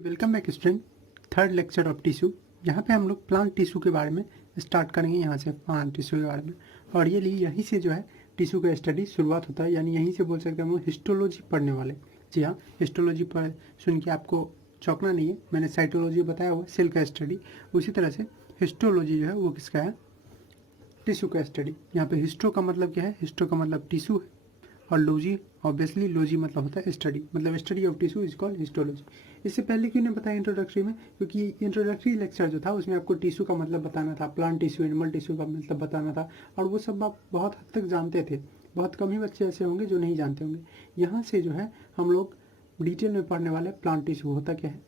Welcome back student, third lecture of tissue. यहाँ पे हम लोग प्लांट टिश्यू के बारे में स्टार्ट करेंगे। यहाँ से प्लांट टिश्यू के बारे में, और ये यहीं से जो है टिश्यू का स्टडी शुरुआत होता है। यानी यहीं से बोल सकते हैं हम लोग हिस्टोलॉजी पढ़ने वाले। जी हाँ, हिस्टोलॉजी पर सुन के आपको चौंकना नहीं है। मैंने साइटोलॉजी बताया हुआ सेल का स्टडी, उसी तरह से हिस्टोलॉजी जो है वो किसका है, टिश्यू का स्टडी। यहाँ पे हिस्टो का मतलब क्या है, हिस्टो का मतलब टिश्यू है, और लॉजी ऑब्वियसली लॉजी मतलब होता है स्टडी, मतलब study of tissue is called histology. इससे पहले क्यों नहीं बताया इंट्रोडक्टरी में, क्योंकि इंट्रोडक्टरी लेक्चर जो था उसमें आपको टिश्यू का मतलब बताना था, प्लांट टिश्यू एनिमल टिश्यू का मतलब बताना था, और वो सब आप बहुत हद तक जानते थे। बहुत कम ही बच्चे ऐसे होंगे जो नहीं जानते होंगे। यहाँ से जो है हम लोग डिटेल में पढ़ने वाले प्लांट टिश्यू होता क्या है,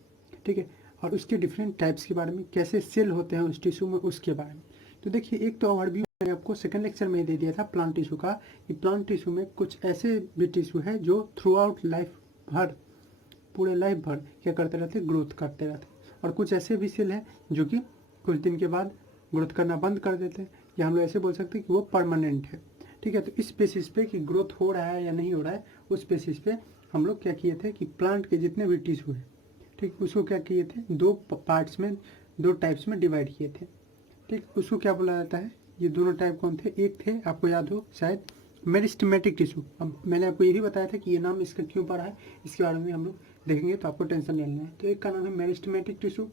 ठीक है, और उसके डिफरेंट टाइप्स के बारे में, कैसे सेल होते हैं उस टिश्यू में, उसके बारे में। तो देखिए, एक तो ओवरव्यू मैंने आपको सेकंड लेक्चर में दे दिया था प्लांट टिश्यू का, कि प्लांट टिश्यू में कुछ ऐसे भी टिश्यू है जो थ्रू आउट लाइफ भर, पूरे लाइफ भर क्या करते रहते, ग्रोथ करते रहते, और कुछ ऐसे भी सेल है जो कि कुछ दिन के बाद ग्रोथ करना बंद कर देते हैं, या हम लोग ऐसे बोल सकते हैं कि वो परमानेंट है। ठीक है, तो इस बेसिस पे कि ग्रोथ हो रहा है या नहीं हो रहा है, उस बेसिस पे हम लोग क्या किए थे कि प्लांट के जितने भी टिश्यू है, ठीक, उसको क्या किए थे, दो पार्ट्स में, दो टाइप्स में डिवाइड किए थे। ठीक, उसको क्या बोला जाता है, ये दोनों टाइप कौन थे, एक थे आपको याद हो शायद मेरिस्टेमेटिक टिश्यू। अब मैंने आपको ये भी बताया था कि ये नाम इसका क्यों पड़ा है, इसके बारे में हम लोग देखेंगे, तो आपको टेंशन नहीं लेना है। तो एक का नाम है मेरिस्टेमेटिक टिश्यू,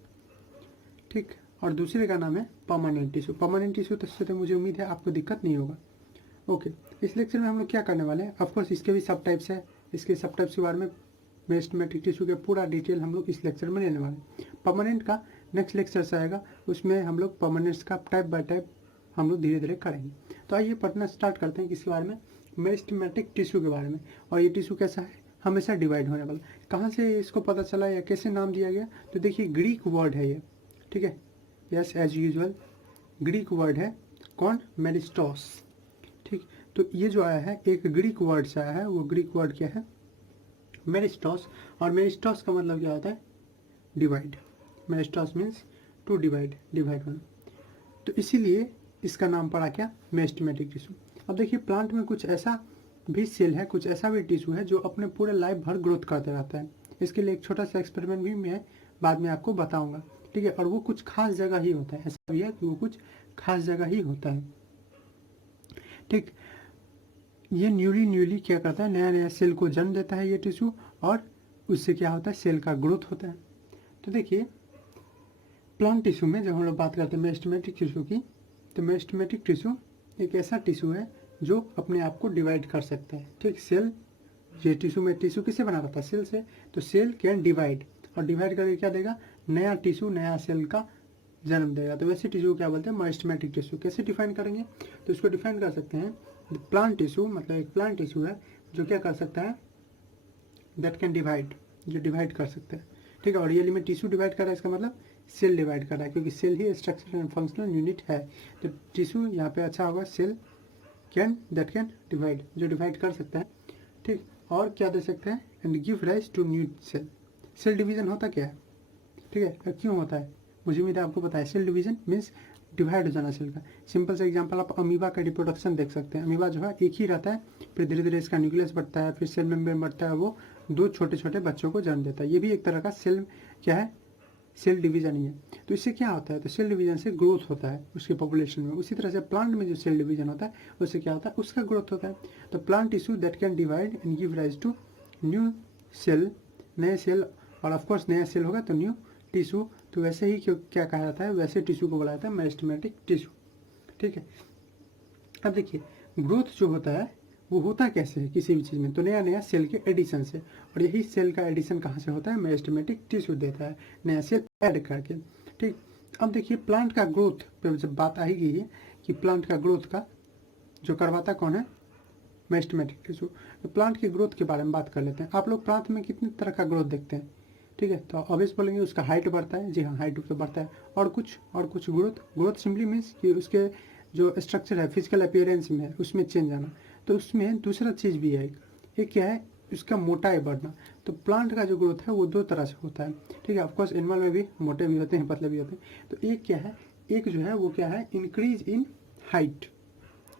ठीक, और दूसरे का नाम है परमानेंट टिश्यू। परमानेंट टिश्यू तो मुझे उम्मीद है आपको दिक्कत नहीं होगा। ओके, इस लेक्चर में हम लोग क्या करने वाले हैं, ऑफकोर्स इसके भी सब टाइप्स है, इसके सब टाइप्स के बारे में मेरिस्टेमेटिक टिश्यू के पूरा डिटेल हम लोग इस लेक्चर में लेने वाले हैं। परमानेंट का नेक्स्ट लेक्चर से आएगा, उसमें हम लोग परमानेंट्स का टाइप बाय टाइप हम लोग धीरे धीरे करेंगे। तो आइए पढ़ना स्टार्ट करते हैं किसके बारे में, मेरिस्टेमेटिक टिश्यू के बारे में। और ये टिश्यू कैसा है, हमेशा डिवाइड होने वाला। कहाँ से इसको पता चला या कैसे नाम दिया गया, तो देखिए ग्रीक वर्ड है ये, ठीक है, yes as usual Greek word है, कौन, मेरिस्टोस। ठीक, तो ये जो आया है एक ग्रीक वर्ड से आया है, वो ग्रीक वर्ड क्या है, मेरिस्टोस। और मेरिस्टोस का मतलब क्या होता है, डिवाइड। मेरिस्टोस मीन्स टू डिवाइड, डिवाइड होना। तो इसीलिए इसका नाम पड़ा क्या, मेरिस्टेमेटिक टिश्यू। अब देखिए, प्लांट में कुछ ऐसा भी सेल है, कुछ ऐसा भी टिश्यू है जो अपने पूरे लाइफ भर ग्रोथ करते रहता है। इसके लिए एक छोटा सा एक्सपेरिमेंट भी मैं बाद में आपको बताऊंगा, ठीक है, और वो कुछ खास जगह ही होता है, ऐसा भी है कि वो कुछ खास जगह ही होता है। ठीक, ये न्यूली क्या करता है, नया नया सेल को जन्म देता है ये टिश्यू, और उससे क्या होता है, सेल का ग्रोथ होता है। तो देखिए, प्लांट टिश्यू में जब हम लोग बात करते हैं मेरिस्टेमेटिक टिश्यू की, तो मेरिस्टेमेटिक टिश्यू एक ऐसा टिश्यू है जो अपने आप को डिवाइड कर सकता है। ठीक, सेल, ये टिश्यू में, टिश्यू किससे बना रहता है, सेल से, तो सेल कैन डिवाइड, और डिवाइड करके क्या देगा, नया टिश्यू, नया सेल का जन्म देगा। तो वैसे टिश्यू क्या बोलते हैं, मेरिस्टेमेटिक टिश्यू। कैसे डिफाइन करेंगे, तो इसको डिफाइन कर सकते हैं, प्लांट टिश्यू मतलब एक प्लांट टिश्यू है जो क्या कर सकता है, दैट कैन डिवाइड, जो डिवाइड कर सकता है। ठीक है, और रियली में टिश्यू डिवाइड कर रहा है, इसका मतलब सेल डिवाइड कर रहा है, क्योंकि सेल ही स्ट्रक्चर एंड फंक्शनल यूनिट है। तो टिश्यू यहाँ पे अच्छा होगा, cell can, that can divide, जो डिवाइड कर सकता है। ठीक, और क्या दे सकते हैं, and give rise to new cell. Cell division होता क्या है, ठीक है, क्यों होता है, मुझे उम्मीद है आपको पता है। सेल डिवीजन मीन्स डिवाइड हो जाना सेल का। सिंपल से एग्जांपल आप अमीबा का रिप्रोडक्शन देख सकते हैं। अमीबा जो है एक ही रहता है, फिर धीरे धीरे इसका न्यूक्लियस बढ़ता है, फिर सेल मेम्ब्रेन बढ़ता है, वो दो छोटे छोटे बच्चों को जन्म देता है। ये भी एक तरह का सेल क्या है, सेल डिवीजन ही है। तो इससे क्या होता है, तो सेल डिवीजन से ग्रोथ होता है उसके पॉपुलेशन में। उसी तरह से प्लांट में जो सेल डिवीजन होता है उससे क्या होता है, उसका ग्रोथ होता है। तो plant tissue that can divide and give rise to new cell, नए सेल, और ऑफकोर्स नया सेल होगा तो न्यू टिश्यू। तो वैसे ही क्या कहा जाता है, वैसे टिश्यू को बोला जाता है मेरिस्टेमेटिक टिश्यू। ठीक है, अब देखिए, ग्रोथ जो होता है वो होता कैसे है किसी भी चीज़ में, तो नया नया सेल के एडिशन से, और यही सेल का एडिशन कहाँ से होता है, मेरिस्टेमेटिक टिश्यू देता है, नया सेल ऐड करके। ठीक, अब देखिए, प्लांट का ग्रोथ पे जब बात आएगी कि प्लांट का ग्रोथ का जो करवाता कौन है, मेरिस्टेमेटिक टिश्यू। तो प्लांट की ग्रोथ के बारे में बात कर लेते हैं। आप लोग प्लांट में कितनी तरह का ग्रोथ देखते हैं, ठीक है, तो ऑब्वियस बोलेंगे उसका हाइट बढ़ता है, जी हाँ, हाइट तो बढ़ता है, और कुछ ग्रोथ सिंपली मीन्स कि उसके जो स्ट्रक्चर है, फिजिकल अपीयरेंस में है, उसमें चेंज आना। तो उसमें दूसरा चीज़ भी है, एक क्या है, उसका मोटाई बढ़ना। तो प्लांट का जो ग्रोथ है वो दो तरह से होता है, ठीक है, ऑफकोर्स एनिमल में भी मोटे भी होते हैं, पतले भी होते हैं। तो एक क्या है, एक जो है वो क्या है, इंक्रीज इन हाइट,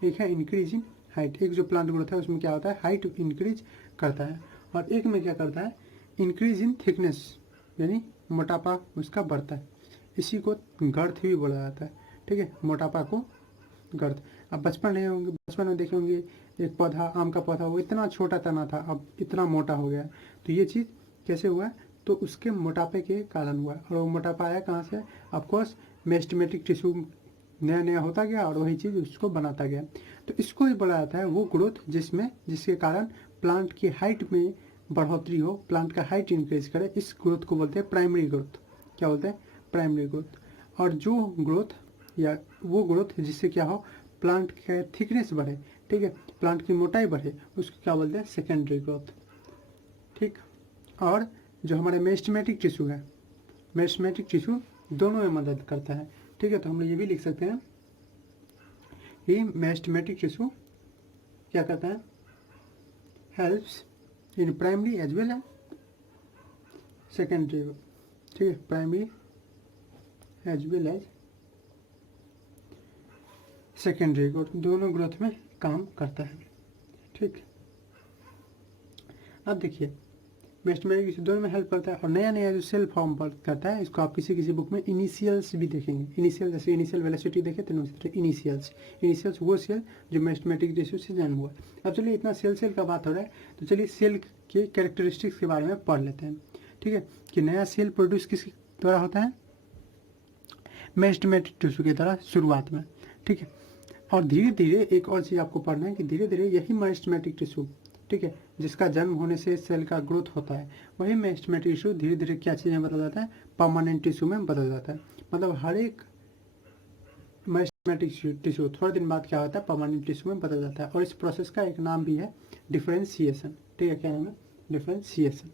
एक है इंक्रीज इन हाइट। एक जो प्लांट ग्रोथ है उसमें क्या होता है, हाइट इंक्रीज करता है, और एक में क्या करता है, इंक्रीज इन थिकनेस, यानी मोटापा उसका बढ़ता है, इसी को गर्थ भी बोला जाता है। ठीक है, मोटापा को गर्थ। अब बचपन रहे होंगे, बचपन में देखे होंगे एक पौधा, आम का पौधा, वो इतना छोटा तना था, अब इतना मोटा हो गया। तो ये चीज़ कैसे हुआ है? तो उसके मोटापे के कारण हुआ है। और वो मोटापा आया कहाँ से? ऑफकोर्स मेरिस्टेमेटिक टिश्यू नया नया होता गया और वही चीज़ उसको बनाता गया। तो इसको ही बोला जाता है वो ग्रोथ जिसके कारण प्लांट की हाइट में बढ़ोतरी हो, प्लांट का हाइट इंक्रीज करे। इस ग्रोथ को बोलते हैं प्राइमरी ग्रोथ। क्या बोलते हैं? Primary growth. और जो ग्रोथ या वो ग्रोथ जिससे क्या हो, प्लांट का थिकनेस बढ़े, ठीक है, प्लांट की मोटाई बढ़े, उसको क्या बोलते हैं? Secondary growth. ठीक। और जो हमारे मेरिस्टेमेटिक टिश्यू है, मेरिस्टेमेटिक टिश्यू दोनों में मदद करता है। ठीक है, तो हम लोग ये भी लिख सकते हैं कि मेरिस्टेमेटिक टिश्यू क्या करता है? Helps in primary as well as secondary. ठीक है, primary as well as secondary growth, दोनों ग्रोथ में काम करता है। ठीक। अब देखिए मेरिस्टेमेटिक दोनों में हेल्प करता है। और नया नया जो सेल फॉर्म करता है, इसको आप किसी किसी बुक में इनिशियल्स भी देखेंगे। इनिशियल, जैसे इनिशियल वेलोसिटी देखे तो इनिशियल्स, इनिशियल्स वो सेल जो मेरिस्टेमेटिक टिश्यू से जन्म हुआ। अब चलिए, इतना सेल का बात हो रहा है, तो चलिए सेल के कैरेक्टरिस्टिक्स के बारे में पढ़ लेते हैं। ठीक है, कि नया सेल प्रोड्यूस किस द्वारा होता है? मेरिस्टेमेटिक टिश्यू की तरह शुरुआत में। ठीक है, और धीरे धीरे एक और चीज़ आपको पढ़ना है कि धीरे धीरे यही मेरिस्टेमेटिक टिश्यू, ठीक है, जिसका जन्म होने से सेल का ग्रोथ होता है, वही मेरिस्टेमेटिक टिश्यू धीरे धीरे क्या चीज़ में बदल जाता है? परमानेंट टिश्यू में बदल जाता है। मतलब हर एक मेरिस्टेमेटिक टिश्यू थोड़े दिन बाद क्या होता है? परमानेंट टिश्यू में बदल जाता है। और इस प्रोसेस का एक नाम भी है डिफरेंशिएशन। ठीक है, क्या नाम है? डिफरेंशिएशन।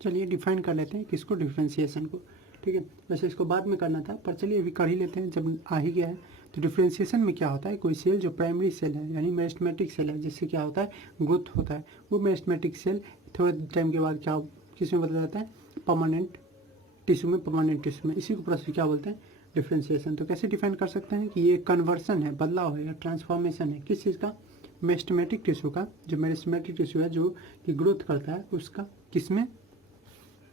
चलिए डिफाइन कर लेते हैं किसको? डिफरेंशिएशन को। ठीक है, वैसे इसको बाद में करना था, पर चलिए अभी कर ही लेते हैं जब आ ही गया है। तो डिफरेंशिएशन में क्या होता है? कोई सेल जो प्राइमरी सेल है यानी मेरिस्टेमेटिक सेल है, जिससे क्या होता है? ग्रोथ होता है, वो मेरिस्टेमेटिक सेल थोड़े टाइम के बाद क्या किस में बदल जाता है? परमानेंट टिश्यू में, परमानेंट टिश्यू में। इसी को प्रोसेस क्या बोलते हैं? डिफरेंशिएशन। तो कैसे डिफाइन कर सकते हैं कि ये कन्वर्सन है, बदलाव है या ट्रांसफॉर्मेशन है? किस चीज़ का? मेरिस्टेमेटिक टिश्यू का। जो मेरिस्टेमेटिक टिश्यू है जो कि ग्रोथ करता है, उसका किस में?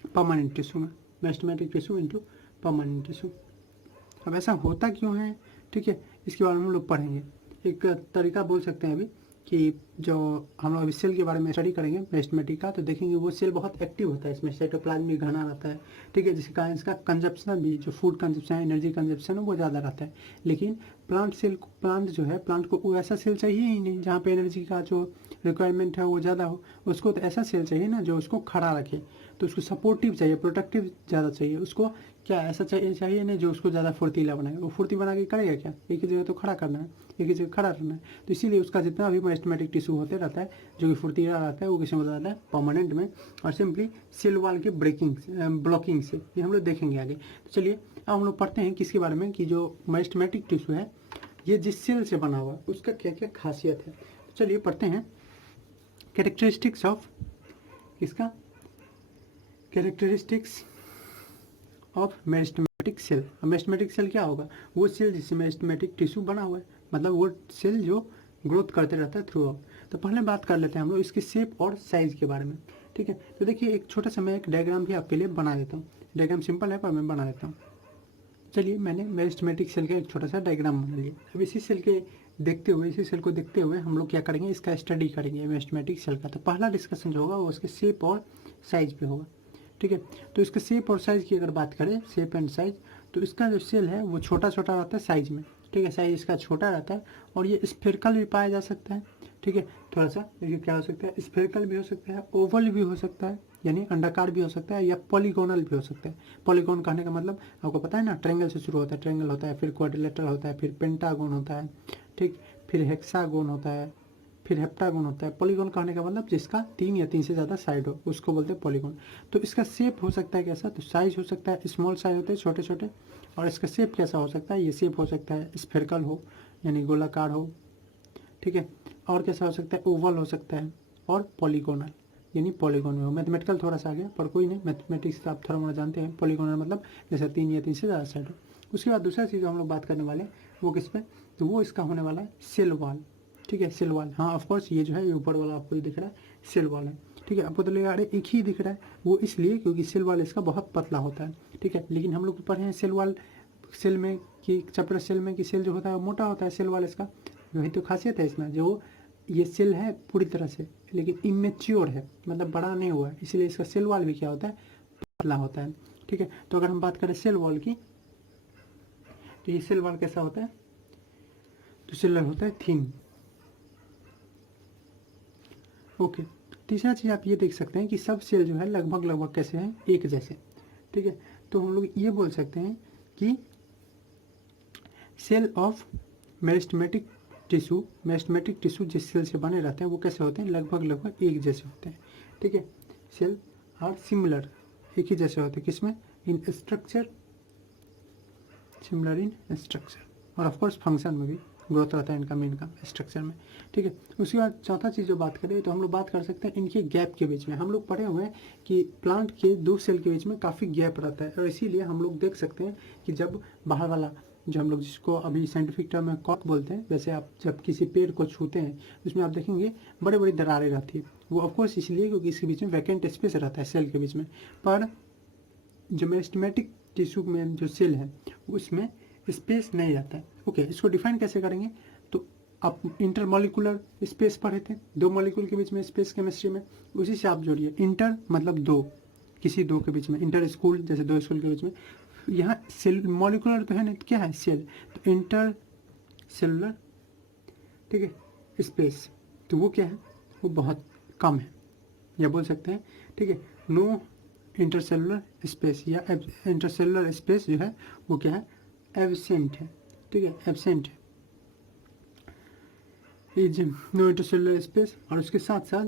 परमानेंट टिश्यू में। Meristematic tissue into permanent tissue. अब ऐसा होता क्यों है? ठीक है, इसके बारे में हम लोग पढ़ेंगे। एक तरीका बोल सकते हैं अभी कि जो हम लोग अभी सेल के बारे में स्टडी करेंगे मेरिस्टेमेटिक का, तो देखेंगे वो सेल बहुत एक्टिव होता है, इसमें साइटोप्लाज्म भी घना रहता है। ठीक है, जिसके कारण इसका कंजप्शन भी, जो फूड कंजप्शन है, एनर्जी कंजप्शन है, वो ज़्यादा रहता है। लेकिन प्लांट जो है, प्लांट को वो ऐसा सेल चाहिए ही नहीं जहाँ पे एनर्जी का जो रिक्वायरमेंट है वो ज़्यादा हो। उसको तो ऐसा सेल चाहिए ना जो उसको खड़ा रखे, तो उसको सपोर्टिव चाहिए, प्रोटेक्टिव ज़्यादा चाहिए। उसको क्या ऐसा चाहिए नहीं जो उसको ज़्यादा फुर्तीला बनाए। वो फुर्ती बना के करेगा क्या? एक ही जगह तो खड़ा करना है, एक ही जगह खड़ा रहना है। तो इसीलिए उसका जितना भी मेरिस्टेमेटिक टिश्यू होते रहता है जो कि फुर्तीला रहता है, वो किसमें बदल जाता है? परमानेंट में। और सिंपली सेल वॉल के ब्लॉकिंग से, ये हम लोग देखेंगे आगे। तो चलिए अब हम लोग पढ़ते हैं किसके बारे में, कि जो मेरिस्टेमेटिक टिश्यू है ये जिस सेल से बना हुआ उसका क्या क्या खासियत है। तो चलिए पढ़ते हैं कैरेक्टरिस्टिक्स ऑफ इसका, characteristics of meristematic cell. Meristematic cell क्या होगा? वो सेल जिससे मेरिस्टेमेटिक टिश्यू बना हुआ है, मतलब वो सेल जो ग्रोथ करते रहता है थ्रू आउट। तो पहले बात कर लेते हैं हम लोग इसकी शेप और साइज के बारे में। ठीक है, तो देखिए एक छोटा सा मैं एक डायग्राम भी आपके लिए बना देता हूँ। डायग्राम सिंपल है पर मैं बना देता हूँ। चलिए मैंने मेरिस्टेमेटिक सेल का एक छोटा सा डायग्राम बना लिया। अब इसी सेल को देखते हुए हम लोग क्या करेंगे? इसका स्टडी करेंगे मेरिस्टेमेटिक सेल का। तो पहला डिस्कशन जो होगा वो उसके शेप और साइज पे होगा। ठीक है, तो इसके शेप और साइज की अगर बात करें, शेप एंड साइज, तो इसका जो सेल है वो छोटा छोटा रहता है साइज में। ठीक है, साइज इसका छोटा रहता है और ये स्फेरिकल भी पाया जा सकता है। ठीक है, थोड़ा सा देखिए क्या हो सकता है? स्फेरिकल भी हो सकता है, ओवल भी हो सकता है यानी अंडाकार भी हो सकता है, या पॉलीगोनल भी हो सकता है। पॉलीगोन कहने का मतलब आपको पता है ना, ट्रायंगल से शुरू होता है, ट्रायंगल होता है, फिर क्वाड्रिलेटरल होता है, फिर पेंटागोन होता है, ठीक, फिर हेक्सागोन होता है, फिर हेप्टागोन होता है। पॉलीगोन कहने का मतलब जिसका 3 या 3 से ज़्यादा साइड हो उसको बोलते हैं पॉलीगोन। तो इसका शेप हो सकता है कैसा? तो साइज हो सकता है स्मॉल साइज होते हैं, छोटे छोटे। और इसका शेप कैसा हो सकता है? ये शेप हो सकता है स्फेरिकल हो यानी गोलाकार हो। ठीक है, और कैसा हो सकता है? ओवल हो सकता है, और पॉलीगोनल यानी पॉलीगोन में हो। मैथमेटिकल थोड़ा सा आ गया पर कोई नहीं, मैथमेटिक्स आप थोड़ा मोड़ा जानते हैं। पॉलीगोनल मतलब जैसे 3 या 3 से ज़्यादा साइड हो। उसके बाद दूसरा चीज़ जो हम लोग बात करने वाले हैं वो किस पे? तो वो इसका होने वाला है सेल वॉल। ठीक है, सेल वॉल, हाँ ऑफकोर्स ये जो है ये ऊपर वाला आपको दिख रहा है सेल वॉल है। ठीक ठीक है। आपको तो लगेगा अरे एक ही दिख रहा है, वो इसलिए क्योंकि सेल वॉल इसका बहुत पतला होता है, ठीक है। लेकिन हम लोग पढ़े हैं सेल वॉल, सेल में कि चैप्टर सेल में कि सेल जो होता है वो मोटा होता है सेल वॉल इसका, वही तो खासियत है इसमें। जो ये सेल है पूरी तरह से लेकिन इमेच्योर है, मतलब बड़ा नहीं हुआ है, इसलिए इसका सेल वॉल भी क्या होता है, पतला होता है, ठीक है। तो अगर हम बात करें सेल वॉल की, तो ये सेल वॉल कैसा होता है, तो सेल वॉल होता है थिन। ओके। तीसरा चीज़ आप ये देख सकते हैं कि सब सेल जो है लगभग लगभग कैसे हैं, एक जैसे, ठीक है। तो हम लोग ये बोल सकते हैं कि cell of meristematic tissue, meristematic tissue जिस सेल से बने रहते हैं वो कैसे होते हैं, लगभग लगभग एक जैसे होते हैं, ठीक है। सेल आर सिमिलर, एक ही जैसे होते हैं, किसमें, इन स्ट्रक्चर, सिमिलर इन स्ट्रक्चर, और ऑफकोर्स फंक्शन में भी ग्रोथ रहता है इनका मेन का स्ट्रक्चर में, ठीक है। उसके बाद चौथा चीज़ जो बात करें तो हम लोग बात कर सकते हैं इनके गैप के बीच में। हम लोग पढ़े हुए हैं कि प्लांट के दो सेल के बीच में काफ़ी गैप रहता है, और इसीलिए हम लोग देख सकते हैं कि जब बाहर वाला जो हम लोग जिसको अभी साइंटिफिक टर्म में कॉर्क बोलते हैं, वैसे आप जब किसी पेड़ को छूते हैं उसमें आप देखेंगे बड़े बड़ी दरारें रहती है, वो ऑफकोर्स इसलिए क्योंकि इसके बीच में वैकेंट स्पेस रहता है सेल के बीच में। पर जो मेरिस्टेमेटिक टिश्यू में जो सेल है उसमें स्पेस नहीं रहता है। ओके, इसको डिफाइन कैसे करेंगे, तो आप इंटरमॉलिकुलर स्पेस पढ़े थे, दो मॉलिक्यूल के बीच में स्पेस केमिस्ट्री में, उसी से आप जोड़िए। इंटर मतलब दो, किसी दो के बीच में, इंटर स्कूल जैसे दो स्कूल के बीच में, यहाँ सेल मॉलिकुलर तो है नहीं, तो क्या है सेल, तो इंटर सेलुलर, ठीक है, स्पेस, तो वो क्या है, वो बहुत कम है, या बोल सकते हैं, ठीक है, नो इंटरसेलुलर स्पेस, या इंटरसेलुलर स्पेस जो है वो क्या है, एब्सेंट है, ठीक है, एब्सेंट है, इज नो इंटरसेलुलर स्पेस। और उसके साथ साथ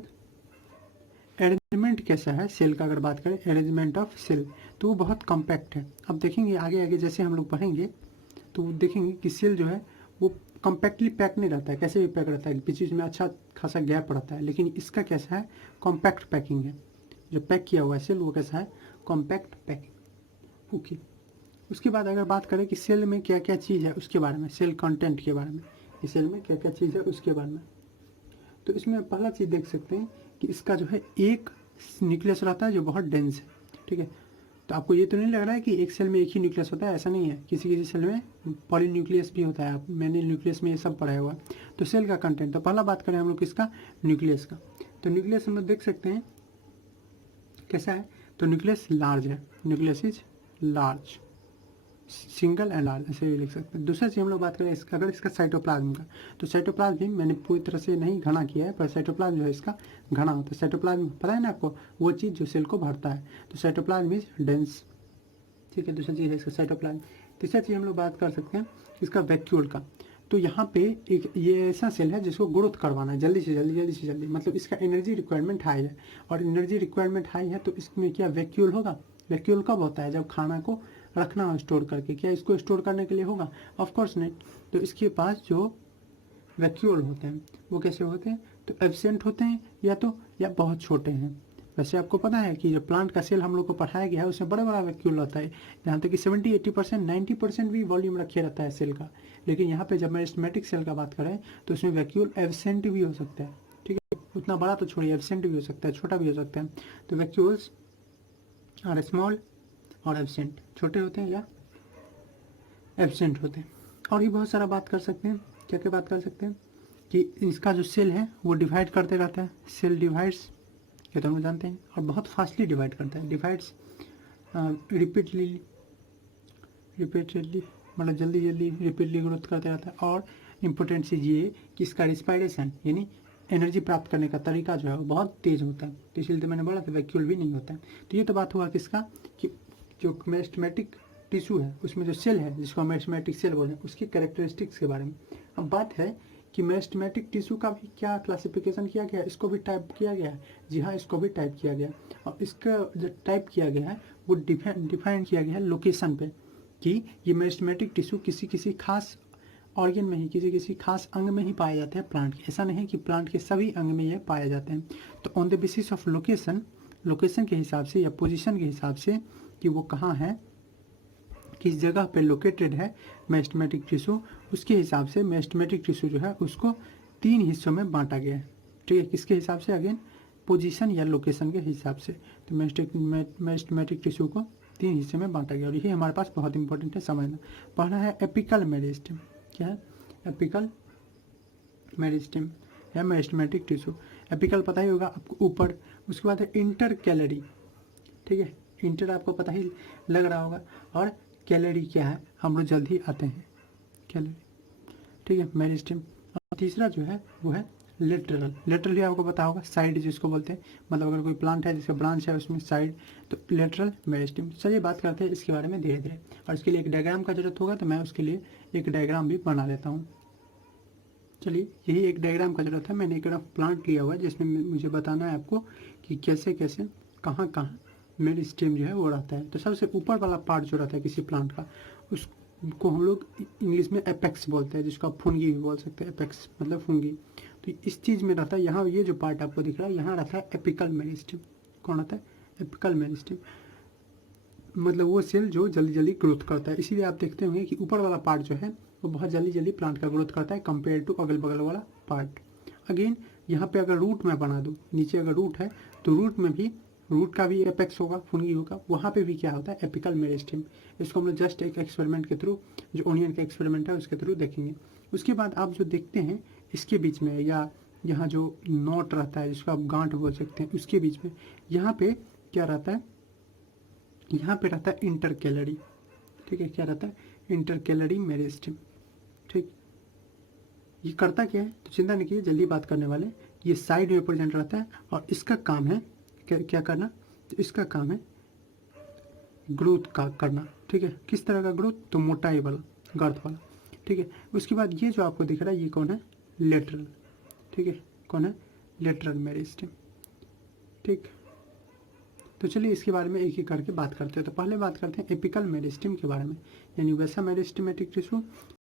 अरेंजमेंट कैसा है सेल का, अगर बात करें अरेंजमेंट ऑफ सेल, तो वो बहुत कॉम्पैक्ट है। अब देखेंगे आगे आगे जैसे हम लोग पढ़ेंगे तो देखेंगे कि सेल जो है वो कॉम्पैक्टली पैक नहीं रहता है, कैसे भी पैक रहता है, बीच बीच में अच्छा खासा गैप रहता है, लेकिन इसका कैसा है, कॉम्पैक्ट पैकिंग है। जो पैक किया हुआ है सेल वो कैसा है, कॉम्पैक्ट पैकिंग। ओके, उसके बाद अगर बात करें कि सेल में क्या क्या चीज़ है उसके बारे में, सेल कंटेंट के बारे में, इस सेल में क्या क्या चीज़ है उसके बारे में, तो इसमें पहला चीज़ देख सकते हैं कि इसका जो है एक न्यूक्लियस रहता है जो बहुत डेंस है, ठीक है। तो आपको ये तो नहीं लग रहा है कि एक सेल में एक ही न्यूक्लियस होता है, ऐसा नहीं है, किसी किसी सेल में पॉलीन्यूक्लियस भी होता है, आप मैंने न्यूक्लियस में ये सब पढ़ा हुआ है। तो सेल का कंटेंट, तो पहला बात करें हम लोग किसका, न्यूक्लियस का, तो न्यूक्लियस हम लोग देख सकते हैं कैसा है, तो न्यूक्लियस लार्ज है, nucleus is large, single and large ऐसे भी लिख सकते हैं। दूसरा चीज़ हम लोग बात करें इसका, अगर इसका साइटोप्लाज्म का, तो साइटोप्लाज्म भी मैंने पूरी तरह से नहीं घना किया है, पर साइटोप्लाज्म जो है इसका घना होता है। साइटोप्लाज्म पता है ना आपको, वो चीज़ जो सेल को भरता है, तो साइटोप्लाज्म इज डेंस, ठीक है। दूसरा चीज़ है इसका साइटोप्लाज्म। तीसरा चीज़ हम लोग बात कर सकते हैं इसका वैक्यूल का, तो यहाँ पे एक ये ऐसा सेल है जिसको ग्रोथ करवाना है जल्दी से जल्दी, जल्दी से जल्दी, मतलब इसका एनर्जी रिक्वायरमेंट हाई है, और एनर्जी रिक्वायरमेंट हाई है तो इसमें क्या वैक्यूल होगा। वैक्यूल कब होता है, जब खाना को रखना हो स्टोर करके, क्या इसको स्टोर करने के लिए होगा, ऑफ कोर्स नहीं। तो इसके पास जो वैक्यूल होते हैं वो कैसे होते हैं, तो एब्सेंट होते हैं, या बहुत छोटे हैं। वैसे आपको पता है कि जो प्लांट का सेल हम लोग को पढ़ाया गया है उसमें बड़ा बड़ा वैक्यूल रहता है, यहाँ तक कि 70-80%, 90% भी वॉल्यूम रखे रहता है सेल का। लेकिन यहाँ पे जब मेरिस्टेमेटिक सेल का बात करें तो उसमें वैक्यूल एब्सेंट भी हो सकता है, ठीक है, उतना बड़ा तो छोड़िए, एब्सेंट भी हो सकता है, छोटा भी हो सकता है। तो वैक्यूल्स आर स्मॉल और एब्सेंट, छोटे होते हैं या एब्सेंट होते हैं। और भी बहुत सारा बात कर सकते हैं, क्या क्या बात कर सकते हैं कि इसका जो सेल है वो डिवाइड करते रहता है, सेल डिवाइड्स, ये तो हम जानते हैं, और बहुत फास्टली डिवाइड करता है, डिवाइड्स रिपीटली मतलब जल्दी जल्दी रिपीटली ग्रोथ करते रहता है। और इम्पोर्टेंट चीज़ ये कि इसका रिस्पायरेशन यानी एनर्जी प्राप्त करने का तरीका जो है वो बहुत तेज़ होता है, तो इसलिए तो मैंने बोला था वैक्यूल भी नहीं होता है। तो ये तो बात हुआ किसका, कि जो मेरिस्टेमेटिक टिश्यू है उसमें जो सेल है जिसको मेरिस्टेमेटिक सेल बोलते हैं उसकी कैरेक्टरिस्टिक्स के बारे में। अब बात है कि मेरिस्टेमेटिक टिश्यू का भी क्या क्लासिफिकेशन किया गया है, इसको भी टाइप किया गया है, जी हाँ इसको भी टाइप किया गया है। और इसका जो टाइप किया गया है वो डिफाइन किया गया है लोकेशन पे, कि ये मेरिस्टेमेटिक टिश्यू किसी किसी खास ऑर्गन में ही, किसी किसी खास अंग में ही पाए जाते हैं प्लांट के, ऐसा नहीं है कि प्लांट के सभी अंग में ये पाए जाते हैं। तो on the basis of location, location के हिसाब से या पोजीशन के हिसाब से कि वो कहाँ है, किस जगह पे लोकेटेड है मेरिस्टेमेटिक टिश्यू, उसके हिसाब से मेरिस्टेमेटिक टिश्यू जो है उसको 3 हिस्सों में बांटा गया है, ठीक है। किसके हिसाब से, अगेन पोजीशन या लोकेशन के हिसाब से। तो मेरिस्टेमेटिक टिश्यू को 3 हिस्से में बांटा गया और ये हमारे पास बहुत इंपॉर्टेंट है समझना। पहला है एपिकल मेरिस्टेम। क्या है? एपिकल मेरिस्टेम या मेरिस्टेमेटिक टिश्यू। एपिकल पता ही होगा आपको, ऊपर। उसके बाद है इंटर कैलरी। ठीक है, इंटर आपको पता ही लग रहा होगा, और कैलरी क्या है हम लोग जल्द ही आते हैं, कैलरी। ठीक है, मेरिस्टेम। और तीसरा जो है वो है लेटरल। लेटरल भी आपको पता होगा, साइड जिसको बोलते हैं, मतलब अगर कोई प्लांट है जिसका ब्रांच है उसमें साइड, तो लेटरल मेरिस्टेम। चलिए बात करते हैं इसके बारे में धीरे धीरे, और इसके लिए एक डायग्राम का जरूरत होगा, तो मैं उसके लिए एक डायग्राम भी बना लेता हूँ। चलिए, यही एक डायग्राम का जरूरत है। मैंने एक प्लांट लिया हुआ है जिसमें मुझे बताना है आपको कि कैसे कैसे कहाँ कहाँ मेरिस्टेम जो है वो रहता है। तो सबसे ऊपर वाला पार्ट जो रहता है किसी प्लांट का, उसको हम लोग इंग्लिश में एपेक्स बोलते हैं, जिसको आप फुंगी भी बोल सकते हैं। एपेक्स मतलब फुंगी। तो इस चीज़ में रहता है, यहाँ ये जो पार्ट आपको दिख रहा है, यहाँ रहता है एपिकल मेरिस्टेम। कौन रहता है? एपिकल मेरिस्टेम, मतलब वो सेल जो जल्दी जल्दी ग्रोथ करता है। इसीलिए आप देखते होंगे कि ऊपर वाला पार्ट जो है वो बहुत जल्दी जल्दी प्लांट का ग्रोथ करता है कंपेयर टू अगल बगल वाला पार्ट। अगेन यहाँ पे अगर रूट में बना दूँ, नीचे अगर रूट है तो रूट में भी, रूट का भी एपेक्स होगा, फुंगी होगा, वहाँ पे भी क्या होता है? Apical meristem. इसको हम लोग जस्ट एक एक्सपेरिमेंट के थ्रू, जो ओनियन का एक्सपेरिमेंट है उसके थ्रू देखेंगे। उसके बाद आप जो देखते हैं इसके बीच में, या यहाँ जो नॉट रहता है जिसको आप गांठ बोल सकते हैं, उसके बीच में यहाँ पे क्या रहता है? यहाँ पे रहता है इंटर कैलरी। ठीक है, क्या रहता है? Inter calorie meristem. ठीक, ये करता क्या है? तो चिंता नहीं कीजिए, जल्दी बात करने वाले। ये साइड में प्रेजेंट रहता है और इसका काम है क्या करना? तो इसका काम है ग्रोथ का करना। ठीक है, किस तरह का ग्रोथ? तो मोटाई वाला, गर्थ वाला। ठीक है, उसके बाद ये जो आपको दिख रहा है ये कौन है? लेटरल। ठीक है, कौन है? Lateral meristem. ठीक, तो चलिए इसके बारे में एक एक करके बात करते हैं। तो पहले बात करते हैं एपिकल मेरिस्टेम के बारे में, यानी वैसा मेरिस्टेमेटिक टिश्यू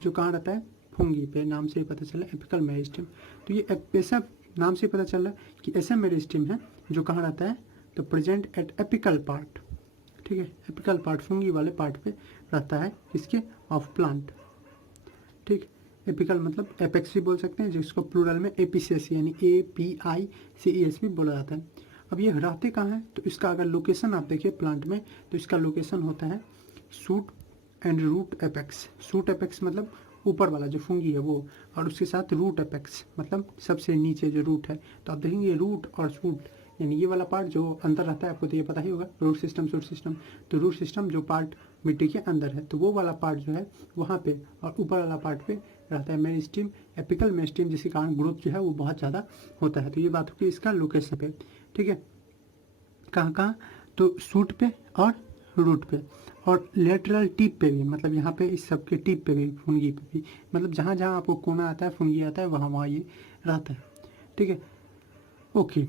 जो कहाँ रहता है? फुंगी पे। नाम से ही पता चला एपिकल मेरिस्टेम। तो ये ऐसा नाम से पता चल रहा है कि ऐसा मेरिस्टेम है जो कहाँ रहता है? तो प्रेजेंट एट एपिकल पार्ट। ठीक है, एपिकल पार्ट फुंगी वाले पार्ट पे रहता है, किसके? Of plant. ठीक, एपिकल मतलब एपेक्स भी बोल सकते हैं, जिसको प्लूरल में एपिसेस यानी APICES भी बोला जाता है। अब ये रहते कहाँ हैं? तो इसका अगर लोकेशन आप देखिए प्लांट में, तो इसका लोकेशन होता है shoot and root apex. Shoot apex मतलब ऊपर वाला जो फुंगी है वो, और उसके साथ रूट एपेक्स मतलब सबसे नीचे जो रूट है। तो आप देखेंगे रूट और सूट, यानी ये वाला पार्ट जो अंदर रहता है, आपको तो ये पता ही होगा, रूट सिस्टम सूट सिस्टम। तो रूट सिस्टम जो पार्ट मिट्टी के अंदर है, तो वो वाला पार्ट जो है वहाँ पे, और ऊपर वाला पार्ट पे रहता है मेरिस्टेम, एपिकल मेरिस्टेम, जिसके कारण ग्रोथ जो है वो बहुत ज़्यादा होता है। तो ये बात होगी इसका लोकेशन पे। ठीक है, कहाँ कहाँ? तो सूट पे और रूट पे, और लेटरल टिप पे भी, मतलब यहाँ पे इस सब के टिप पे भी, फुंगी पे भी, मतलब जहाँ जहाँ आपको कोना आता है, फुंगी आता है, वहाँ वहाँ ये रहता है। ठीक है, ओके।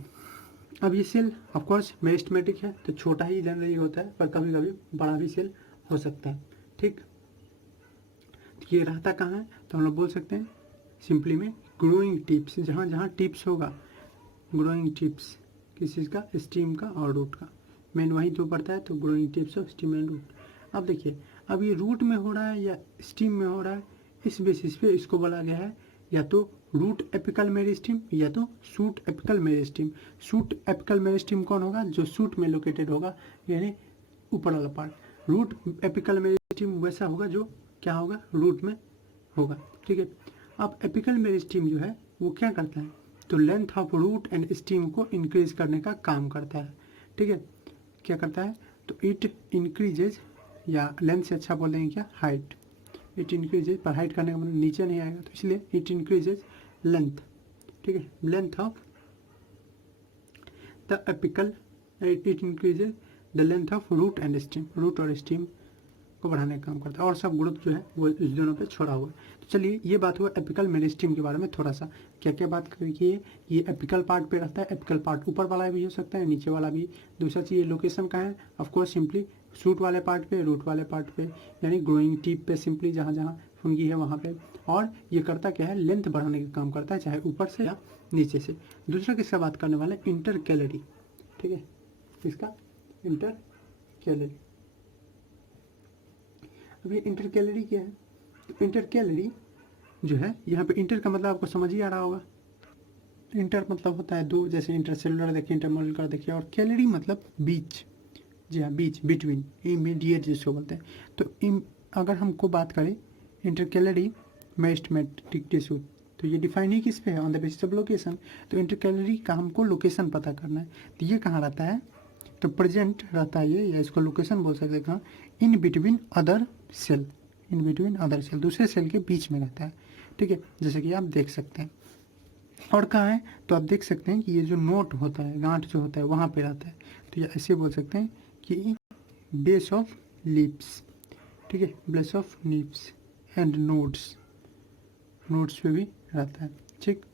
अब ये सेल ऑफकोर्स मेरिस्टेमेटिक है, तो छोटा ही जनरली होता है, पर कभी कभी बड़ा भी सेल हो सकता है। ठीक, तो ये रहता कहाँ है? तो हम लोग बोल सकते हैं सिंपली में ग्रोइंग टिप्स, जहाँ जहाँ टिप्स होगा, ग्रोइंग टिप्स किस चीज़ का? स्टीम का और रूट का। मेन वही तो पड़ता है, तो growing tips of stem and root. अब देखिए, अब ये रूट में हो रहा है या स्टीम में हो रहा है, इस बेसिस पे इसको बोला गया है या तो रूट एपिकल मेरिस्टेम या तो suit apical meristem. Suit apical meristem कौन होगा? जो सूट में लोकेटेड होगा, यानी ऊपर वाला पार्ट। रूट एपिकल मेरिस्टेम वैसा होगा जो क्या होगा? रूट में होगा। ठीक है, अब एपिकल मेरिस्टेम जो है वो क्या करता है? तो length of root and stem को इंक्रीज करने का काम करता है। ठीक है, क्या करता है? तो इट इंक्रीजेज, या लेंथ से अच्छा बोलेंगे क्या? हाइट। इट इंक्रीजेज, पर हाइट करने का मतलब नीचे नहीं आएगा, तो इसलिए इट इंक्रीजेज लेंथ। ठीक है, length of the apical, it increases the length of root and stem. Root और स्टीम को बढ़ाने का काम करता है, और सब ग्रोथ जो है वो इस दोनों पे छोड़ा हुआ है। तो चलिए ये बात हुआ एपिकल मेरिस्टेम के बारे में। थोड़ा सा क्या क्या बात करिए, ये एपिकल पार्ट पे रहता है। एपिकल पार्ट ऊपर वाला भी हो सकता है, नीचे वाला भी। दूसरा चीज़, लोकेशन कहाँ है? ऑफकोर्स सिंपली सूट वाले पार्ट पे, रूट वाले पार्ट पे, यानी ग्रोइंग टिप पे, सिंपली जहाँ जहाँ फुंगी है वहाँ पे। और ये करता क्या है? लेंथ बढ़ाने का काम करता है, चाहे ऊपर से या नीचे से। दूसरा किसका बात करने वाला है? Inter calorie. ठीक है, किसका? Inter calorie. अब ये इंटर कैलरी क्या है? तो इंटर कैलरी जो है, यहाँ पे इंटर का मतलब आपको समझ ही आ रहा होगा, इंटर मतलब होता है दो, जैसे इंटरसेलुलर देखिए, इंटरमोलिकुलर देखिए, और कैलोरी मतलब बीच, जी हाँ बीच, बिटवीन, इमीडिएट जिसको बोलते हैं। तो अगर हमको बात करें इंटरकैलरी मेरिस्टेमेटिक टिश्यू, तो ये डिफाइन ही किस पे है, on the basis of location. तो इंटरकैलरी का हमको लोकेशन पता करना है, तो ये कहाँ रहता है, तो प्रेजेंट रहता है ये, या इसको लोकेशन बोल सकते हैं कहाँ, in between other cell, in between other cell, दूसरे सेल के बीच में रहता है, ठीक है, जैसे कि आप देख सकते हैं। और कहाँ है, तो आप देख सकते हैं कि ये जो नोट होता है, गांठ जो होता है वहाँ पे रहता है, तो ये ऐसे बोल सकते हैं कि बेस ऑफ लिप्स, ठीक है, base of lips end nodes, nodes पे भी रहता है, ठीक।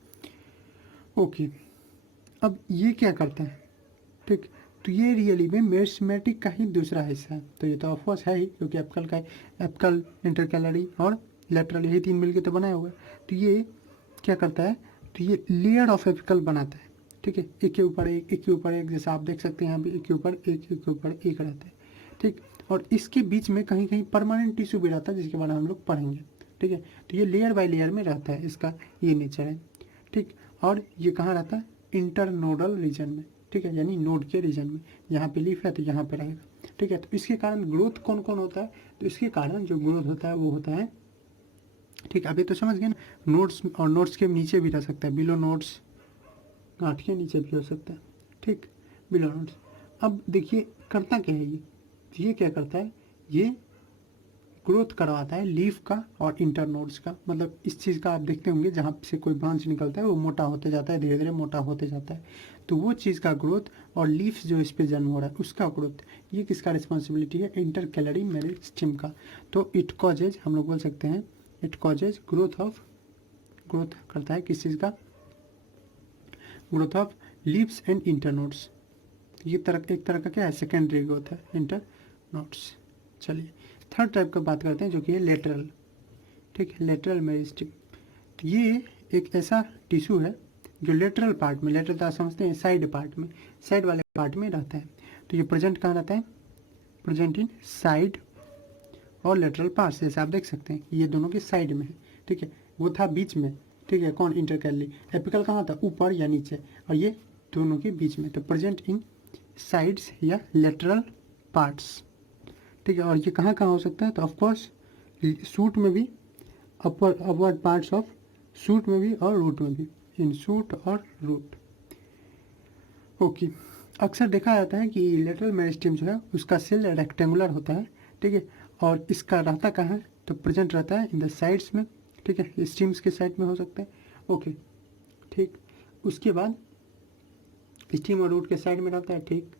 ओके, अब ये क्या करता है, ठीक, तो ये रियली में मेरिस्टेमेटिक का ही दूसरा हिस्सा है, तो ये तो ऑफकोर्स है ही, क्योंकि एपिकल का, एपिकल, इंटरकैलरी और लेटरल, यही तीन मिलके तो बनाया हुआ है। तो ये क्या करता है, तो ये लेयर ऑफ एपिकल बनाता है, ठीक है, एक के ऊपर एक, एक के ऊपर एक, जैसा आप देख सकते हैं यहाँ पे एक के ऊपर एक, एक के ऊपर एक रहता है, ठीक। और इसके बीच में कहीं कहीं परमानेंट टिश्यू भी रहता है, जिसके बारे में हम लोग पढ़ेंगे, ठीक है। तो ये लेयर बाय लेयर में रहता है, इसका ये नेचर है, ठीक। और ये कहाँ रहता है, इंटरनोडल रीजन में, ठीक है, यानी नोड के रीजन में, यहाँ पे लीफ है तो यहाँ पे रहेगा, ठीक है। तो इसके कारण ग्रोथ कौन कौन होता है, तो इसके कारण जो ग्रोथ होता है वो होता है, ठीक है, अभी तो समझ गए ना, नोड्स, और नोड्स के नीचे भी रह सकता है, बिलो नोड्स, गांठ के नीचे भी हो सकता है, ठीक, बिलो नोड्स। अब देखिए करता क्या है ये क्या करता है, ये ग्रोथ करवाता है लीफ का और इंटरनोड्स का, मतलब इस चीज़ का आप देखते होंगे जहाँ से कोई ब्रांच निकलता है वो मोटा होते जाता है, धीरे धीरे मोटा होते जाता है, तो वो चीज़ का ग्रोथ और लीफ जो इस पे जन्म हो रहा है उसका ग्रोथ, ये किसका रिस्पॉन्सिबिलिटी है, इंटरकैलरी मेरिस्टेम का। तो इट कॉजेज, हम लोग बोल सकते हैं it causes growth of, growth करता है किस चीज़ का, growth of leaves and internodes, ये एक तरह का क्या है, सेकेंडरी ग्रोथ है इंटरनोड्स। चलिए थर्ड टाइप का बात करते हैं जो कि है लेटरल, ठीक है, लेटरल मेरिस्टेम। तो ये एक ऐसा टिश्यू है जो लेटरल पार्ट में, लेटरल तो समझते हैं साइड पार्ट में, साइड वाले पार्ट में रहता है। तो ये प्रेजेंट कहाँ रहता है, प्रेजेंट इन साइड और लेटरल पार्ट, जैसे आप देख सकते हैं ये दोनों के साइड में है, ठीक है, वो था बीच में, ठीक है, कौन, इंटरकैलरी, एपिकल कहाँ था, ऊपर या नीचे, और ये दोनों के बीच में, तो प्रेजेंट इन साइड्स या लेटरल पार्ट्स, ठीक है। और ये कहाँ कहाँ हो सकता है, तो ऑफकोर्स सूट में भी, अपवर्ड पार्ट्स ऑफ सूट में भी और रूट में भी, इन सूट और रूट। ओके, अक्सर देखा जाता है कि लेटरल मेरिस्टेम जो है उसका सेल रेक्टेंगुलर होता है, ठीक है, और इसका रहता कहाँ है, तो प्रेजेंट रहता है इन द साइड्स में, ठीक है, स्टीम्स के साइड में हो सकता है, ओके, ठीक। उसके बाद स्टीम और रूट के साइड में रहता है, ठीक।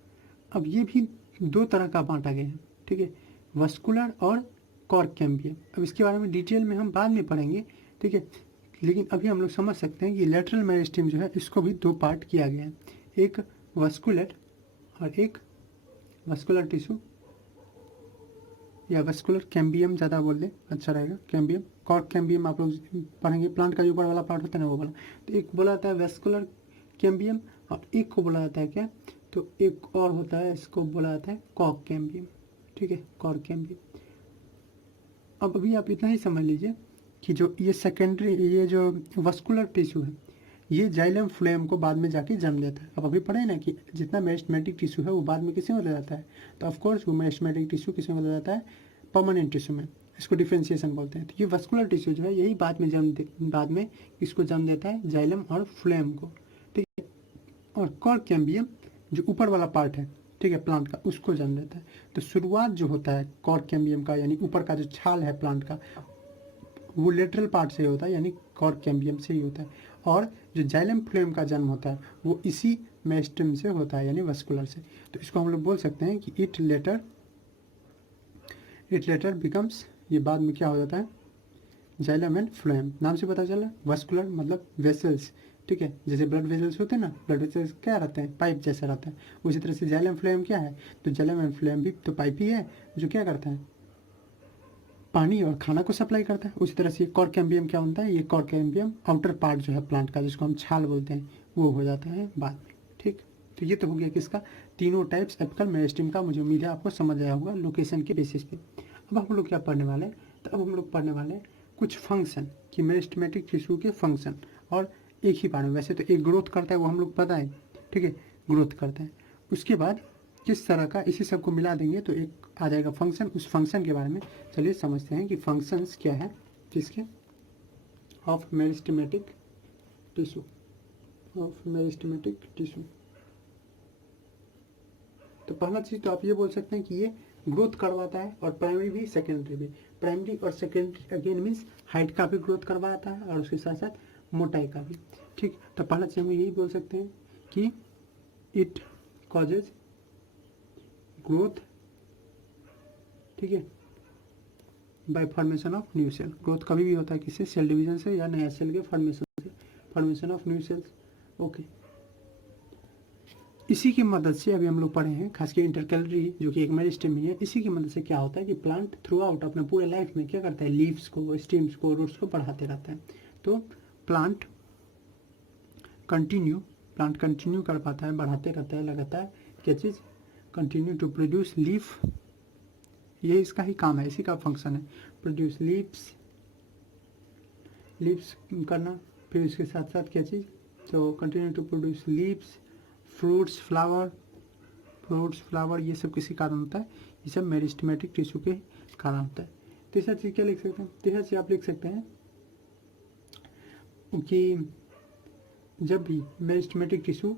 अब ये भी दो तरह का बांटा गया है, ठीक है, वस्कुलर और कॉर्क कैम्बियम। अब इसके बारे में डिटेल में हम बाद में पढ़ेंगे, ठीक है, लेकिन अभी हम लोग समझ सकते हैं कि लेटरल मेरिस्टेम जो है इसको भी दो पार्ट किया गया है, एक वस्कुलर और एक वस्कुलर टिश्यू, या वस्कुलर कैम्बियम ज़्यादा बोल दें अच्छा रहेगा, कैम्बियम, कॉर्क कैम्बियम आप लोग पढ़ेंगे, प्लांट का जो ऊपर वाला पार्ट होता है ना वो वाला। तो एक बोला जाता है वस्कुलर कैम्बियम, और एक को बोला जाता है क्या, तो एक और होता है इसको बोला जाता है कॉर्क कैम्बियम, ठीक है, कॉर्क कैम्बियम। अब अभी आप इतना ही समझ लीजिए कि जो ये सेकेंडरी, ये जो वस्कुलर टिश्यू है ये जाइलम फ्लोएम को बाद में जाके जन्म देता है। अब अभी पढ़े ना कि जितना मेरिस्टेमेटिक टिश्यू है वो बाद में किसी में बदल जाता है, तो ऑफकोर्स वो मेरिस्टेमेटिक टिश्यू किसी में बदल जाता है, परमानेंट टिश्यू में, इसको डिफ्रेंशिएशन बोलते हैं। तो ये वस्कुलर टिश्यू जो है यही बाद में इसको जन्म देता है, जाइलम और फ्लोएम को, ठीक है। और कॉर्क कैम्बियम जो ऊपर वाला पार्ट है, ठीक है, प्लांट का, उसको जन्म देता है। तो शुरुआत जो होता है कॉर्क कैम्बियम का, यानी ऊपर का जो छाल है प्लांट का, वो लेटरल पार्ट से होता है, यानी कॉर्क कैम्बियम से ही होता है। और जो जाइलम फ्लोएम का जन्म होता है वो इसी मेरिस्टेम से होता है, यानी वस्कुलर से। तो इसको हम लोग बोल सकते हैं कि इट लेटर बिकम्स, ये बाद में क्या हो जाता है, जाइलम एंड फ्लोएम, नाम से पता चला, वस्कुलर मतलब वेसल्स, ठीक है, जैसे ब्लड वेसल्स होते हैं ना, ब्लड वेसल्स क्या रहते हैं, पाइप जैसा रहता है, उसी तरह से जाइलम फ्लोएम क्या है, तो जाइलम एंड फ्लोएम भी तो पाइप ही है जो क्या करता है, पानी और खाना को सप्लाई करता है। उसी तरह से कॉर्क कैम्बियम क्या होता है, ये कॉर्क कैम्बियम आउटर पार्ट जो है प्लांट का, जिसको हम छाल बोलते हैं, वो हो जाता है बाद में, ठीक। तो ये तो हो गया किसका, तीनों टाइप्स एपिकल मेरिस्टेम का, मुझे उम्मीद है आपको समझ आया होगा लोकेशन के बेसिस पे। अब हम लोग क्या पढ़ने वाले हैं, तो अब हम लोग पढ़ने वाले हैं कुछ फंक्शन कि मेरिस्टेमेटिक टिश्यू के फंक्शन, और एक ही पार्ट में। वैसे तो एक ग्रोथ करता है, वो हम लोग पता है, ठीक है, ग्रोथ करता है। उसके बाद किस तरह का, इसी सब को मिला देंगे तो एक आ जाएगा फंक्शन। उस फंक्शन के बारे में चलिए समझते हैं कि फंक्शंस क्या है किसके, of meristematic tissue, of meristematic tissue. तो पहला चीज़ तो आप ये बोल सकते हैं कि ये ग्रोथ करवाता है, और प्राइमरी भी सेकेंडरी भी। प्राइमरी और सेकेंडरी अगेन मीन्स हाइट का भी ग्रोथ करवाता है और उसके साथ साथ मोटाई का भी, ठीक। तो पहला चीज़ हम यही बोल सकते हैं कि इट कॉजेज ग्रोथ, ठीक है, by formation of new cell. Growth कभी भी होता है किससे, सेल डिवीजन से या नया सेल के फॉर्मेशन से, formation of new sales, okay. इसी की मदद से अभी हम लोग पढ़े हैं खासकर इंटरकैलरी जो कि एक मेरिस्टेम ही है। इसी की मदद से क्या होता है कि प्लांट थ्रू आउट अपने पूरे लाइफ में क्या करता है, लीव्स को, स्टेम्स को, रूट्स को बढ़ाते रहता है। तो प्लांट कंटिन्यू कर पाता है, बढ़ाते रहता है लगातार, क्या चीज़, कंटिन्यू टू प्रोड्यूस लीफ। ये इसका ही काम है, इसी का फंक्शन है, प्रोड्यूस लीव्स करना। फिर इसके साथ साथ क्या चीज़, तो continue to produce leaves, fruits, flower, ये सब किसी कारण होता है, ये सब मेरिस्टेमेटिक टिश्यू के कारण होता है। तीसरा चीज़ क्या लिख सकते हैं, तीसरा चीज़ आप लिख सकते हैं कि जब भी मेरिस्टेमेटिक टिश्यू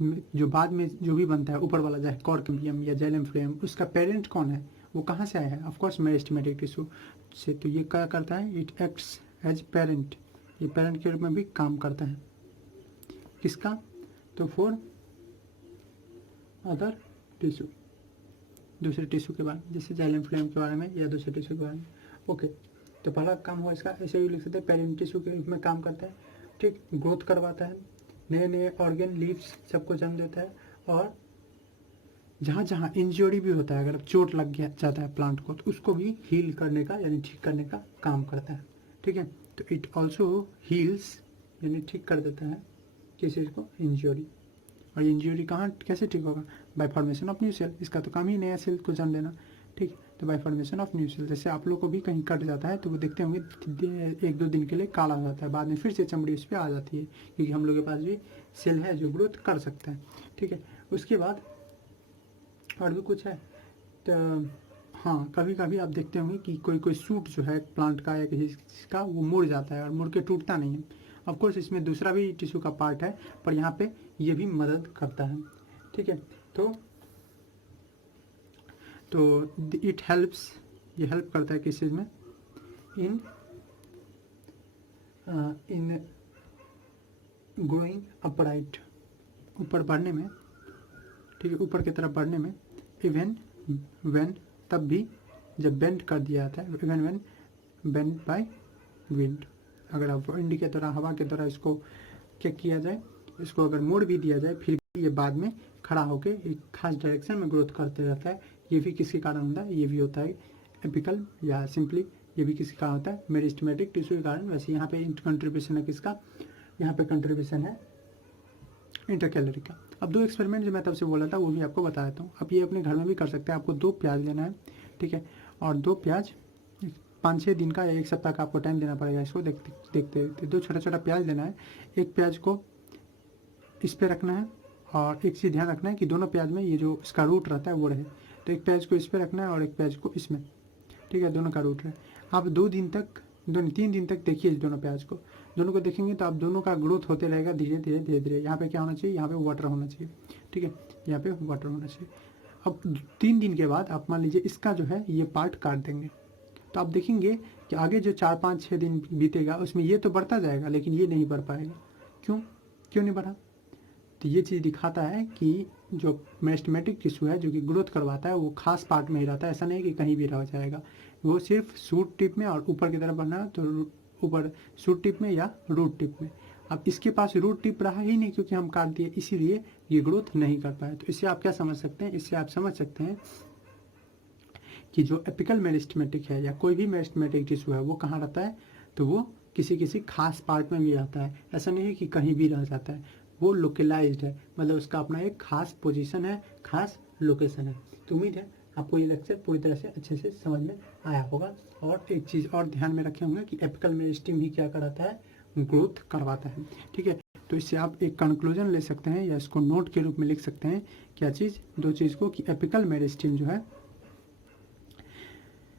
जो बाद में जो भी बनता है ऊपर वाला, चाहे कॉर्कम्बियम या जेलम फ्लेम, उसका पेरेंट कौन है, वो कहाँ से आया है, ऑफकोर्स मेरिस्टेमेटिक टिश्यू से। तो ये क्या करता है, इट एक्ट्स एज पेरेंट, ये पेरेंट के रूप में भी काम करता है, किसका, तो फॉर अदर टिश्यू, दूसरे टिश्यू के बारे में, जैसे जाइलम फ्लेम के बारे में या दूसरे टिश्यू के बारे में, ओके। तो पहला काम हुआ इसका, ऐसे भी लिख सकते हैं, पेरेंट टिश्यू के रूप में काम करता है, ठीक, ग्रोथ करवाता है, नए नए ऑर्गन, लीव्स सबको जन्म देता है, और जहाँ जहाँ इंजरी भी होता है, अगर चोट लग गया जाता है प्लांट को, तो उसको भी हील करने का यानी ठीक करने का काम करता है, ठीक है। तो इट ऑल्सो हील्स यानी ठीक कर देता है किस चीज़ को, इंजरी। और इंजरी कहाँ कैसे ठीक होगा, by formation of new cell, इसका तो काम ही नया सेल को जन्म देना, ठीक। तो by formation of new cell, जैसे आप लोग को भी कहीं कट जाता है तो वो देखते होंगे 1-2 दिन के लिए काला हो जाता है, बाद में फिर से चमड़ी उस पर आ जाती है, क्योंकि हम लोग के पास भी सेल है जो ग्रोथ कर सकता है, ठीक है। उसके बाद और भी कुछ है, तो हाँ, कभी कभी आप देखते होंगे कि कोई कोई सूट जो है प्लांट का या किसी का, वो मुड़ जाता है और मुड़ के टूटता नहीं है। ऑफकोर्स इसमें दूसरा भी टिश्यू का पार्ट है, पर यहाँ पे ये भी मदद करता है, ठीक है। तो इट हेल्प्स, ये हेल्प करता है किस चीज़ में, इन ग्रोइंग अपराइट, ऊपर बढ़ने में, ठीक है, ऊपर की तरफ बढ़ने में। इवन व्हेन, तब भी जब बेंड कर दिया जाता है, even when bend by wind, अगर आप विंड के द्वारा, हवा के द्वारा इसको क्या किया जाए, इसको अगर मोड़ भी दिया जाए, फिर भी ये बाद में खड़ा होकर एक खास डायरेक्शन में ग्रोथ करते रहता है। ये भी किसी कारण होता है, ये भी होता है एपिकल या सिंपली, ये भी किसी कारण होता है मेरिस्टेमेटिक टिश्यू के कारण। वैसे यहाँ पे कंट्रीब्यूशन है किसका, यहाँ पे कंट्रीब्यूशन है इंटरकैलरी का। अब 2 एक्सपेरिमेंट जो मैं तब से बोला था वो भी आपको बता देता हूँ। अब ये अपने घर में भी कर सकते हैं। आपको 2 प्याज लेना है, ठीक है, और 2 प्याज 5-6 दिन का या 1 सप्ताह का आपको टाइम देना पड़ेगा इसको देखते देखते। 2 छोटा छोटा प्याज लेना है, एक प्याज को इस पर रखना है, और एक चीज़ ध्यान रखना है कि दोनों प्याज में ये जो इसका रूट रहता है वो रहे। तो एक प्याज को इस पर रखना है और एक प्याज को इसमें, ठीक है, दोनों का रूट रहे। आप 3 दिन तक देखिए इस दोनों प्याज को, दोनों को देखेंगे तो आप दोनों का ग्रोथ होते रहेगा धीरे धीरे धीरे धीरे। यहाँ पे क्या होना चाहिए, यहाँ पे वाटर होना चाहिए, ठीक है, यहाँ पे वाटर होना चाहिए। अब 3 दिन के बाद आप मान लीजिए इसका जो है ये पार्ट काट देंगे, तो आप देखेंगे कि आगे जो 4-5-6 दिन बीतेगा उसमें ये तो बढ़ता जाएगा, लेकिन ये नहीं बढ़ पाएगा। क्यों नहीं बढ़ा, तो ये चीज़ दिखाता है कि जो मेरिस्टेमेटिक टिश्यू है जो कि ग्रोथ करवाता है वो खास पार्ट में ही रहता है, ऐसा नहीं कि कहीं भी रह जाएगा। वो सिर्फ शूट टिप में और ऊपर की तरफ बढ़ना है, तो ऊपर शूट टिप में या रूट टिप में। अब इसके पास रूट टिप रहा ही नहीं क्योंकि हम काट दिए, इसीलिए ये ग्रोथ नहीं कर पाए। तो इससे आप क्या समझ सकते हैं, इससे आप समझ सकते हैं कि जो एपिकल मेरिस्टेमेटिक है या कोई भी मेरिस्टेमेटिक टिश्यू है वो कहाँ रहता है, तो वो किसी किसी खास पार्ट में भी रहता है। ऐसा नहीं है कि कहीं भी रह जाता है, वो लोकेलाइज्ड है, मतलब उसका अपना एक खास पोजीशन है, खास लोकेशन है। तो उम्मीद है आपको ये लेक्चर पूरी तरह से अच्छे से समझ में आया होगा। और एक चीज़ और ध्यान में रखे होंगे कि एपिकल मेरिस्टेम ही क्या कराता है, ग्रोथ करवाता है। ठीक है, तो इससे आप एक कंक्लूजन ले सकते हैं या इसको नोट के रूप में लिख सकते हैं। क्या चीज़, दो चीज़ को, कि एपिकल मेरिस्टेम जो है,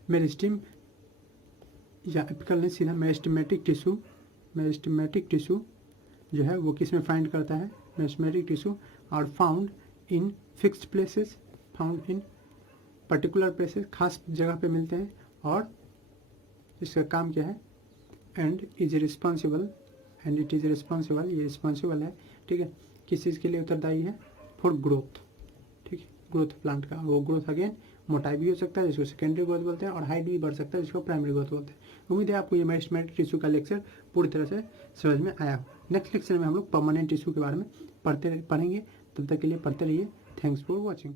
मेरिस्टेम या एपिकल ने सीधा मेरिस्टेमेटिक टिश्यू जो है वो किस में फाइंड करता है, meristematic tissue are found in fixed places, found in particular places, खास जगह पे मिलते हैं, और इसका काम क्या है, एंड इट इज रिस्पॉन्सिबल, ये रिस्पॉन्सिबल है, ठीक है, किस चीज़ के लिए उत्तरदायी है, फॉर ग्रोथ। ठीक है, ग्रोथ प्लांट का, वो ग्रोथ अगेन मोटाई भी हो सकता है जिसको सेकेंडरी ग्रोथ बोलते हैं, और हाइट भी बढ़ सकता है जिसको प्राइमरी ग्रोथ बोलते हैं। उम्मीद है आपको ये मेरिस्टेमेटिक टिश्यू का लेक्चर पूरी तरह से समझ में आया हो। नेक्स्ट लेक्चर में हम लोग परमानेंट टिश्यू के बारे में पढ़ेंगे। तब तक के लिए पढ़ते रहिए। Thanks for watching.